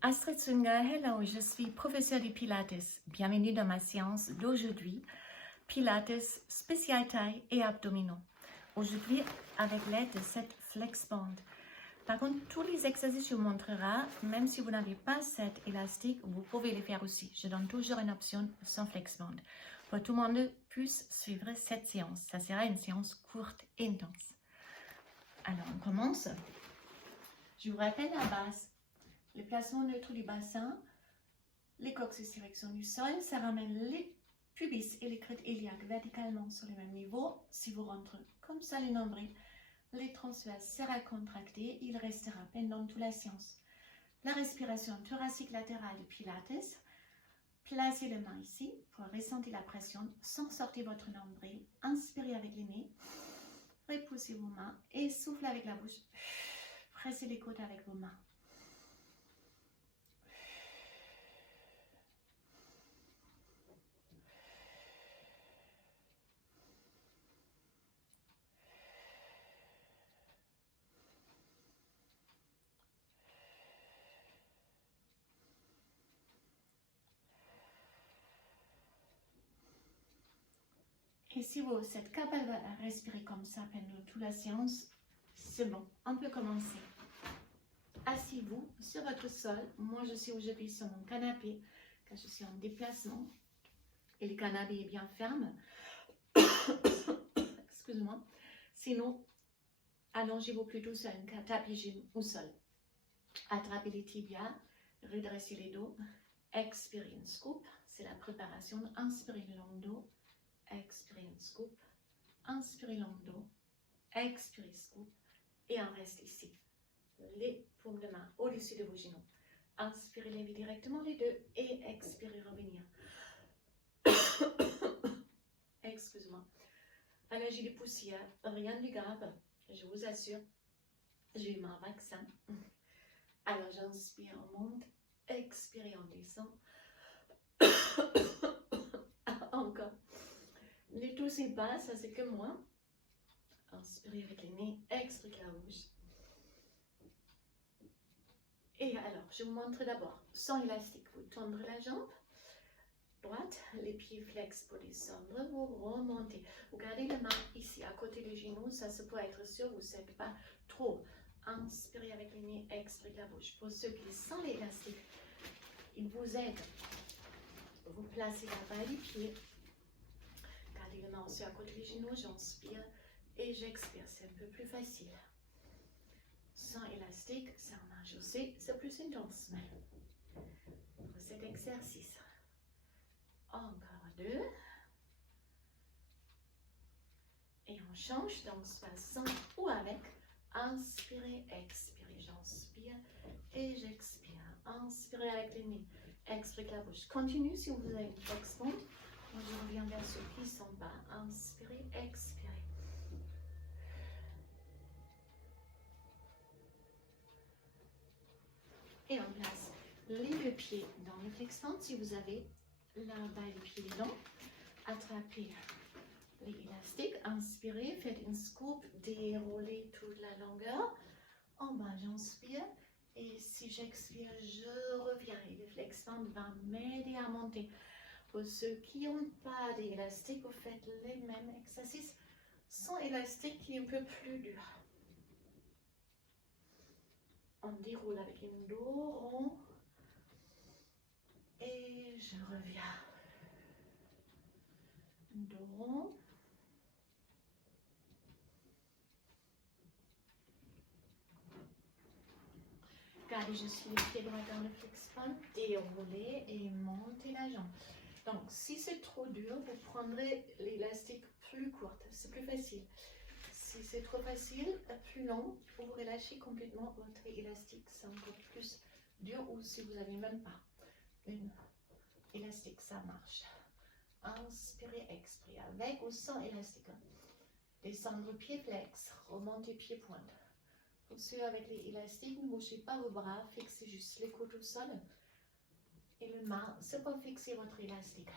Astrid Sünger, hello, je suis professeure de Pilates. Bienvenue dans ma séance d'aujourd'hui, Pilates, spécialité et abdominaux. Aujourd'hui, avec l'aide de cette flexband. Par contre, tous les exercices que je vous montrerai, même si vous n'avez pas cet élastique, vous pouvez les faire aussi. Je donne toujours une option sans flexband. Pour que tout le monde puisse suivre cette séance. Ça sera une séance courte et intense. Alors, on commence. Je vous rappelle la base. Le placement neutre du bassin, les coccyx direction du sol, ça ramène les pubis et les crêtes iliaques verticalement sur le même niveau. Si vous rentrez comme ça les nombrils, les transverses sera contractés, il restera pendant toute la séance. La respiration thoracique latérale de Pilates, placez les mains ici pour ressentir la pression sans sortir votre nombril. Inspirez avec les nez, repoussez vos mains et soufflez avec la bouche. Pressez les côtes avec vos mains. Et si vous êtes capable de respirer comme ça pendant toute la séance, c'est bon, on peut commencer. Asseyez-vous sur votre sol. Moi, je suis aujourd'hui sur mon canapé, car je suis en déplacement. Et le canapé est bien ferme. Excusez-moi. Sinon, allongez-vous plutôt sur un tapis au sol. Attrapez les tibias, redressez les dos. Expirez une scoop, c'est la préparation. Inspirez le long dos. Expirez une scoop, inspirez long dos, expirez scoop et on reste ici. Les paumes de main au-dessus de vos genoux. Inspirez, levez directement les deux et expirez, revenir. Excuse-moi. Allergie de poussière, rien de grave, je vous assure. J'ai eu mon vaccin. Alors j'inspire, on monte, expirez, on descend. Encore. Les tous c'est pas, ça c'est que moi. Inspirez avec les nez, expirez la bouche. Et alors, je vous montre d'abord, sans élastique, vous tendrez la jambe droite, les pieds flex pour descendre, vous remontez. Vous gardez les mains ici, à côté des genoux, ça se peut être sûr, vous n'êtes pas trop. Inspirez avec les nez, expirez la bouche. Pour ceux qui sont l'élastique, il vous aide. Vous placez la bas des pieds. Gardez les mains aussi à côté des genoux, j'inspire et j'expire, c'est un peu plus facile. Sans élastique, ça marche aussi, c'est plus intense. Mais pour cet exercice, encore deux. Et on change, donc soit sans ou avec. Inspirez, expirez, j'inspire et j'expire. Inspirez avec les nez, expirez la bouche. Continue si vous avez une flexion. Moi, je reviens vers ceux qui sont bas. Inspirez, expirez. Et on place les deux pieds dans le flexant. Si vous avez là-bas les pieds longs, attrapez les élastiques, inspirez, faites une scoop, déroulez toute la longueur. En bas, j'inspire. Et si j'expire, je reviens. Et le flexant va m'aider à monter. Pour ceux qui n'ont pas d'élastique, vous faites les mêmes exercices sans élastique qui est un peu plus dur. On déroule avec un dos rond et je reviens. Dos rond. Gardez, je suis le pied droit dans le flexband, déroulez et montez la jambe. Donc, si c'est trop dur, vous prendrez l'élastique plus courte, c'est plus facile. Si c'est trop facile, plus long, vous relâchez complètement votre élastique, c'est encore plus dur. Ou si vous n'avez même pas une élastique, ça marche. Inspirez, expirez, avec ou sans élastique. Descendre pied flex, remontez pied pointe. Pour ceux avec les élastiques, ne bougez pas vos bras, fixez juste les côtes au sol. Et les mains, c'est pour fixer votre élastique.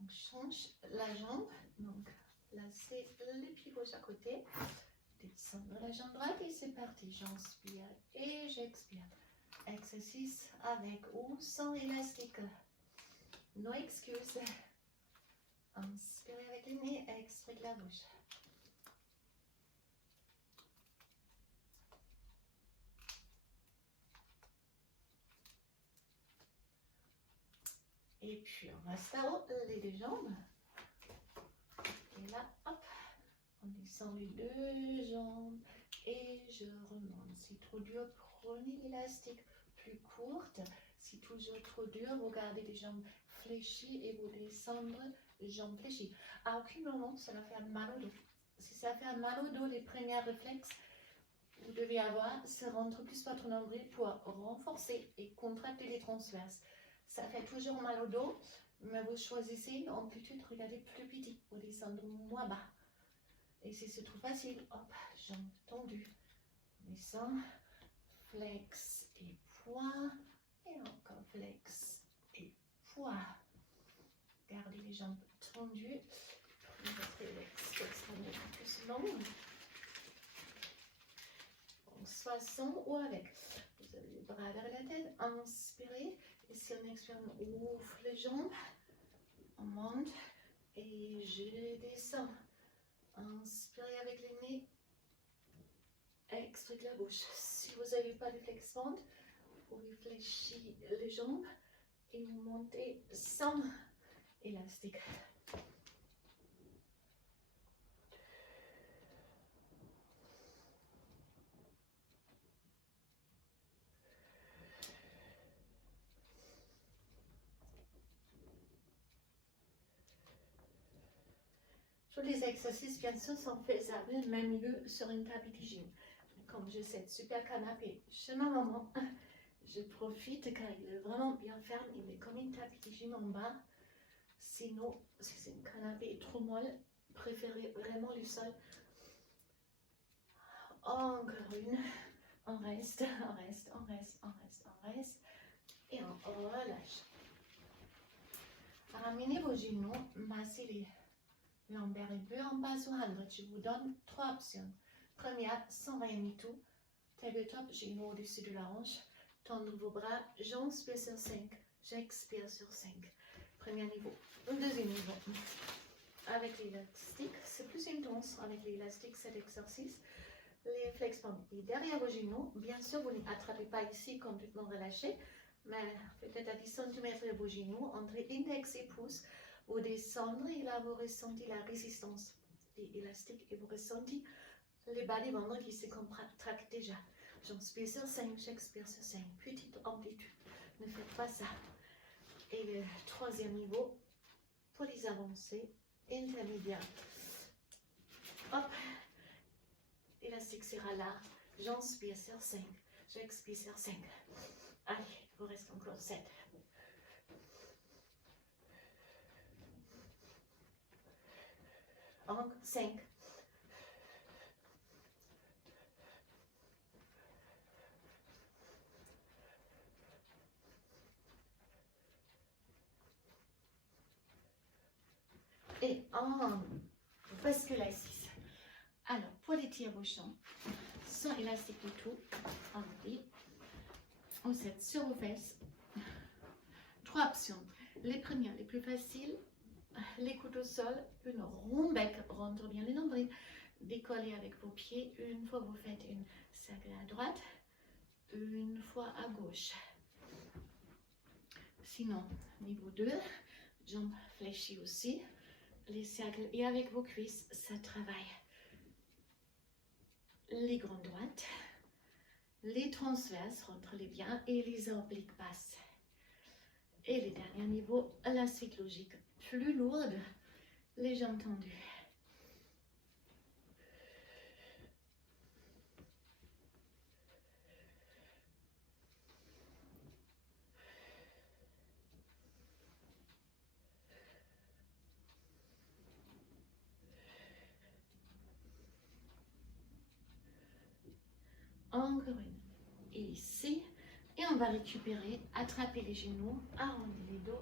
On change la jambe, donc là c'est les pieds gauche à côté. Descendre la jambe droite et c'est parti. J'inspire et j'expire. Exercice avec ou sans élastique. No excuses. Inspirez avec le nez, expirez de la bouche. Et puis on reste à haut, les deux jambes. Et là, hop, on descend les deux jambes. Et je remonte. Si trop dur, prenez l'élastique plus courte. Si toujours trop dur, vous gardez les jambes fléchies et vous descendez jambes fléchies. À aucun moment, cela fait mal au dos. Si ça fait mal au dos, les premiers réflexes que vous devez avoir, c'est rentrer plus votre nombril pour renforcer et contracter les transverses. Ça fait toujours mal au dos, mais vous choisissez une amplitude, regardez plus petit, vous descendez moins bas. Et si c'est trop facile, hop, jambes tendues. Descend, flex et poids, et encore flex et poids. Gardez les jambes tendues, prenez votre extrêmement plus long. Soit sans ou avec. Vous avez les bras vers la tête, inspirez, et si on expire, on ouvre les jambes, on monte, et je descends. Inspirez avec le nez, expirez de la bouche. Si vous n'avez pas de flex band, vous pouvez fléchir les jambes et vous montez sans élastique. Tous les exercices, bien sûr, sont faisables, même mieux sur une table de gym. Comme j'ai cette super canapé chez ma maman, je profite car il est vraiment bien ferme. Il est comme une table de gym en bas. Sinon, si c'est une canapé trop molle, préférez vraiment le sol. Encore une. On reste, on reste, on reste, on reste, on reste. Et on relâche. Ramenez vos genoux, massez les lombaires un peu en bas sur 100. Je vous donne 3 options. Première, sans rien du tout. Tabletop, genoux au-dessus de la hanche. Tendre vos bras, j'inspire sur 5. J'expire sur 5. Premier niveau. Deuxième niveau. Avec l'élastique, c'est plus intense avec l'élastique cet exercice. Les flex bands. Et derrière vos genoux, bien sûr, vous n'attrapez pas ici complètement relâché, mais peut-être à 10 cm de vos genoux, entre index et pouce, vous descendez et là vous ressentez la résistance des élastiques et vous ressentez les bas des ventres qui se contractent déjà. J'inspire sur 5, j'expire sur 5. Petite amplitude. Ne faites pas ça. Et le troisième niveau, pour les avancées intermédiaires. Hop. L'élastique sera là. J'inspire sur 5. J'expire sur 5. Allez, il vous reste encore 7. Encore 5. Et on bascule à 6. Alors, pour les tire-bouchons, sans élastique du tout, on dit, vous êtes sur vos fesses. 3 options. Les premières, les plus faciles, les coudes au sol, une rombec, rentre bien les nombrils, décollez avec vos pieds. Une fois vous faites une cercle à droite, une fois à gauche. Sinon, niveau 2, jambes fléchies aussi, les cercles et avec vos cuisses, ça travaille. Les grandes droites, les transverses, rentrez-les bien et les obliques basses. Et les derniers niveaux, la suite logique plus lourde, les jambes tendues. Encore une. Et ici. Et on va récupérer, attraper les genoux, arrondir les dos,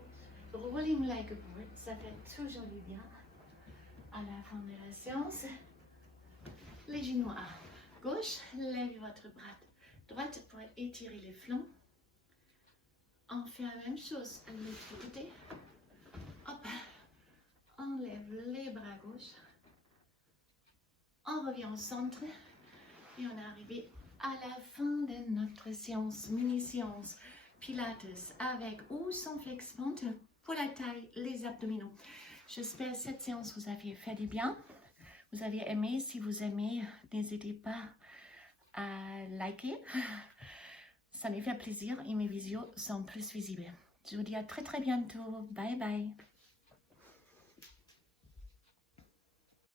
rolling like a board, ça fait toujours du bien. À la fin de la séance, les genoux à gauche, levez votre bras droite pour étirer les flancs. On fait la même chose de l'autre côté. Hop, on lève les bras gauche. On revient au centre et on est arrivé à la fin de notre séance, mini-séance Pilates avec ou sans flexement pour la taille, les abdominaux. J'espère que cette séance vous avez fait du bien. Vous avez aimé. Si vous aimez, n'hésitez pas à liker. Ça me fait plaisir et mes vidéos sont plus visibles. Je vous dis à très bientôt. Bye bye.